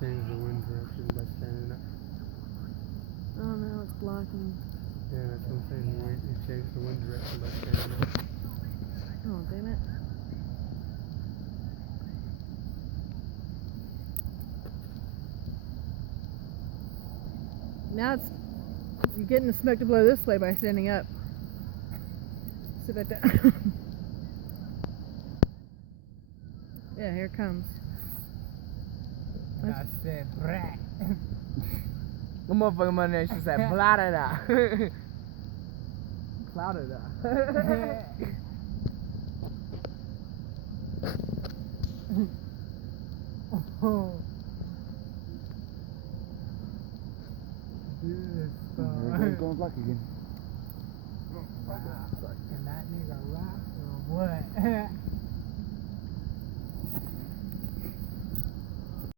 change the wind direction by standing up. Oh no, it's blocking. Yeah, that's what I'm saying. You change the wind direction by standing up. Oh, damn it. Now you're getting the smoke to blow this way by standing up. Sit back down. Yeah, here it comes. I said brat. The motherfucker my name she said bladada. Cloudada. Yes, Going black again.